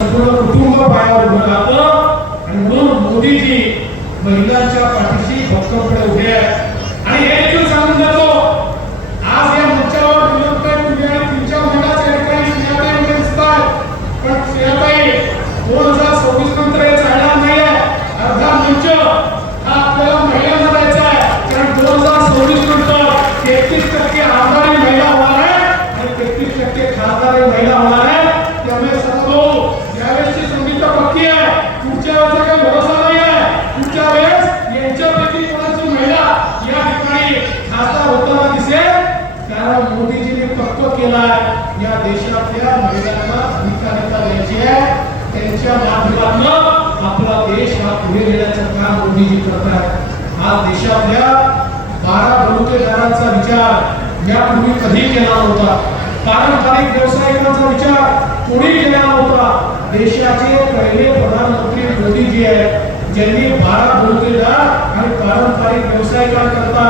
संपूर्ण कुटुंब पायावर उभं राहतं आणि म्हणून मोदीजी महिलांच्या पाठीशी भक्कमपणे उभे आहेत. आणि हे देखील सांगून जातो, आज या मंचावर विनोदताई तुम्ही आणि तुमच्या महिला या ठिकाणी स्नेहाताई मध्ये दिसतात, पण स्नेहाताई 2026 नंतर हे चालणार नाहीये. अर्धा मंच हा आपल्याला महिलांना द्यायचा आहे, कारण 2026 नंतर 33% आमदारी महिला होणार आहे आणि 33% खासदारी महिला होणार आहे. त्यामुळे सर्व यावेळेसची संधी तर पक्की आहे, पुढच्या वेळेचा काही भरोसा नाही आहे. पुढच्या वेळेस यांच्यापैकी कोणाची महिला या ठिकाणी खासदार होताना दिसेल, कारण मोदीजींनी पक्क केलाय या देशातल्या महिलांना अधिकारिता द्यायची आहे. त्यांच्या माध्यमातून आपला देश हा पुढे नेण्याचं काम मोदीजी करतात. आज देशातल्या 12 बलुतेदारांचा विचार यापूर्वी कधी केला नव्हता. पारंपरिक व्यावसायिकांचा विचार कोणी केला नव्हता. देशाचे पहिले प्रधानमंत्री मोदीजी आहेत, ज्यांनी 12 बलुतेदार आणि पारंपरिक व्यावसायिकांकरता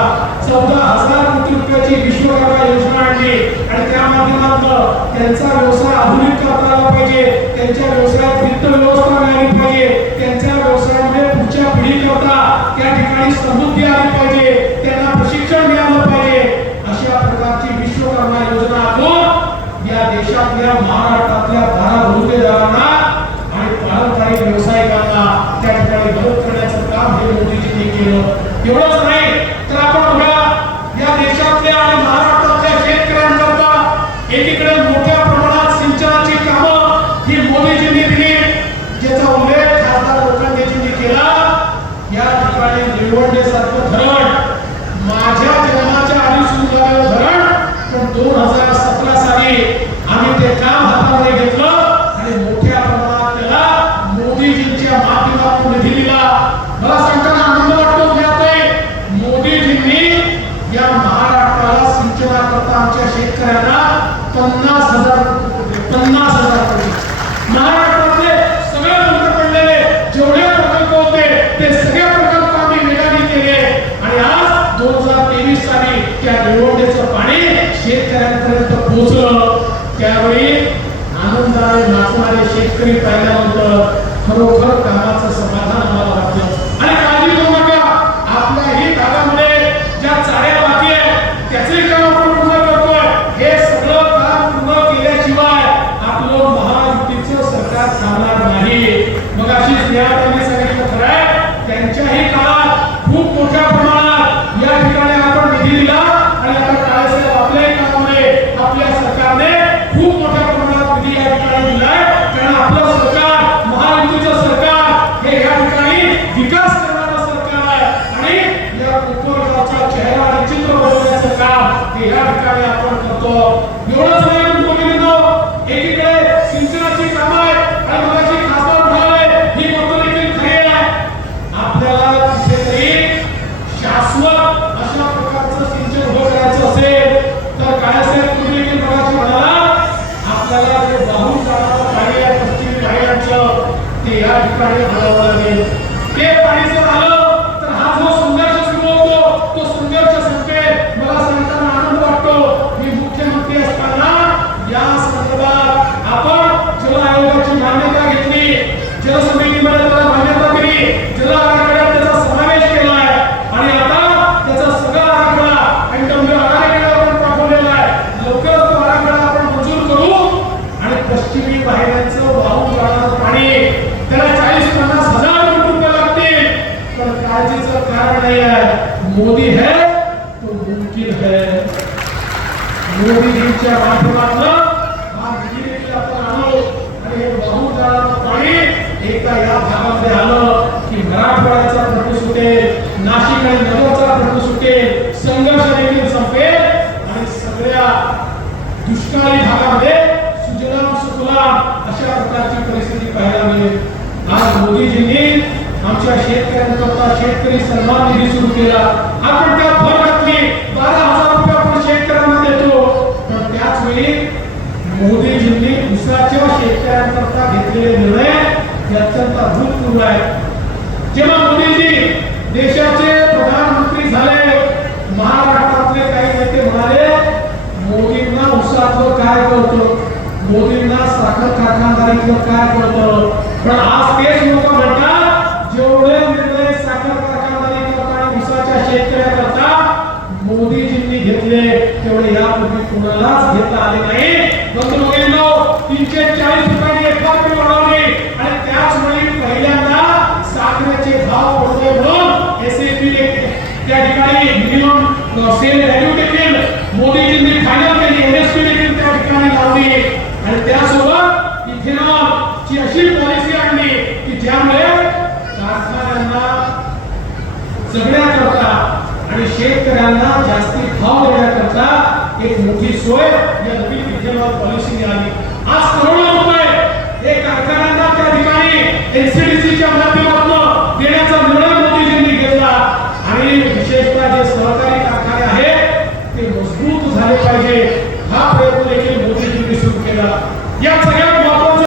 14,000 कोटी रुपयाची विश्वकर्मा योजना आणली आणि त्या माध्यमातून त्यांचा व्यवसाय आधुनिक करता आला पाहिजे, त्यांच्या व्यवसायात वित्त व्यवस्था मिळाली पाहिजे, त्यांच्या व्यवसायामध्ये पुढच्या पिढीकरता त्या ठिकाणी समृद्धी आली पाहिजे, त्यांना प्रशिक्षण मिळालं पाहिजे. अशा प्रकारची विश्वकर्मा योजना आणून या देशातल्या महाराष्ट्रातल्या 12 बलुतेदारांना आणि पारंपरिक व्यावसायिकांना त्या ठिकाणी मदत करण्याचं काम हे मोदीजींनी केलं. एवढंच नाही तर आपण बघा, या देशातल्या आणि महाराष्ट्रातल्या शेतकऱ्यांकरता एकीकडे मोठ्या प्रमाणात सिंचनाची कामं ही मोदीजींनी दिली, ज्याचा उल्लेख खासदार लोखंडेजींनी केला. या ठिकाणी निळवंडे सारखं धरण माझ्या जन्माच्या आधी सुरू झालेलं धरण, पण 2017 साली आम्ही ते काम हातामध्ये घेतलं आणि मोठ्या प्रमाणात त्याला मोदीजींच्या माध्यमातून निधी दिला. मला सांगताना आनंद वाटतो की मोदीजींनी या महाराष्ट्राला सिंचनाकरता आमच्या शेतकऱ्यांना 50,000 कोटी महाराष्ट्रातले सगळे बंद पडलेले जेवढे प्रकल्प होते ते सगळे प्रकल्प आम्ही वेगाने केले आणि आज 2023 साली त्या निळवंडेचं पाणी शेतकऱ्यांपर्यंत पोहोचलं. त्यावेळी आनंदाने नाचणारे शेतकरी पाहिल्यानंतर खरोखर कामाचं समाधान आम्हाला वाटलं. आणि काळजी करू नका, आपल्याही भागामध्ये ज्या चाऱ्या बाकी आहेत त्याचे काम आपण पूर्ण करतोय. हे सगळं काम पूर्ण केल्याशिवाय आपलं महायुतीचं सरकार चालणार नाही. मग अशी स्नेहाताईंनी सांगितलं खरं आहे, त्यांच्याही काळात खूप मोठ्या प्रमाणात या ठिकाणी आपण निधी दिला आणि आता काळेसाहेब आपल्याही काळामध्ये आपल्या सरकारने खूप मोठ्या प्रमाणात निधी या ठिकाणी दिलाय. कारण आपलं सरकार महायुतीचं सरकार हे या ठिकाणी विकास करणारं सरकार आहे आणि या कोकणगावचा चेहरा आणि चित्र बदलण्याचं काम हे या ठिकाणी आपण करतो. एवढंच नाही एकीकडे सिंचनाची कामं आहेत आणि मगाशी खासदार म्हणाले ही गोष्ट देखील खरी आहे. आपल्याला कुठेतरी शाश्वत अशा प्रकारचं सिंचन उभं करायचं असेल तर काळासाहेब तुम्ही देखील मगाशी म्हणाला, आपल्याला जे वाहून जाणारं पाणी आहे पश्चिमी वाहिन्यांचं ते या ठिकाणी हलवावं लागेल. ते पाणी जर आलं तर हा जो संघर्ष सुरू होतो तो संघर्ष संपेल. मला सांगताना आनंद वाटतो, मी मुख्यमंत्री असताना या संदर्भात आपण जल आयोगाची मान्यता घेतली, जलसमितीमध्ये त्याला मान्यता दिली, जल आराखड्यात त्याचा समावेश केलाय आणि आता त्याचा सगळा आराखडा आणि आराखडा आपण पाठवलेला आहे. लवकरच तो आराखडा आपण मंजूर करू आणि पश्चिमी वाहिन्यांचं वाहून जाणारं पाणी त्याला 40-50 हजार कोटी रुपये लागतील. पण काळजीचं कारण नाही आहे, मोदी है तो मुमकिन है. मोदीजींच्या माध्यमातून आपण आणू आणि हे वाहून जाणारं पाणी एकदा या भागामध्ये आलं की मराठवाड्याचा प्रश्न सुटेल, नाशिक आणि नगरचा प्रश्न सुटेल, संघर्ष देखील संपेल आणि सगळ्या दुष्काळी भागामध्ये सुजलाम सुफलाम अशा प्रकारची परिस्थिती पाहायला मिळेल. आज मोदीजींनी आमच्या शेतकऱ्यांकरता शेतकरी सन्मान निधी सुरू केला. आपण त्यात भर घातली, 12,000 रुपये आपण शेतकऱ्यांना देतो. पण त्याच वेळी मोदीजींनी दुसऱ्याच्या शेतकऱ्यांकरता घेतलेले निर्णय अत्यंत अभूतपूर्व आहेत. जेव्हा मोदीजी देशाचे प्रधानमंत्री झाले, महाराष्ट्रातले काही नेते म्हणाले मोदींना उसातलं काय कळतं, मोदींना साखर कारखानदारीतलं काय कळतं. पण आज तेच लोक म्हणतात जेवढे निर्णय साखर कारखानदारी करता आणि ऊसाच्या शेतकऱ्याकरता मोदीजींनी घेतले तेवढे यापूर्वी कोणालाच घेता आले नाही. बंधुभगिनींनो, 340 रुपयांनी एफआरपी वाढवली आणि त्याचवेळी पहिल्यांदा साखरेचे भाव पडले म्हणून एसएपी त्या ठिकाणी मिनिमम सेल व्हॅल्यू देखील मोदीजींनी फायनल केली. एमएसपी देखील त्या ठिकाणी लावली आणि त्यासोबत इथेनॉलची अशी पॉलिसी आणली की ज्यामुळे कारखान्यांना जगण्याकरता आणि शेतकऱ्यांना जास्ती भाव देण्याकरता एक मोठी सोय या नवीन इथेनॉल पॉलिसीने आली. आज करोडो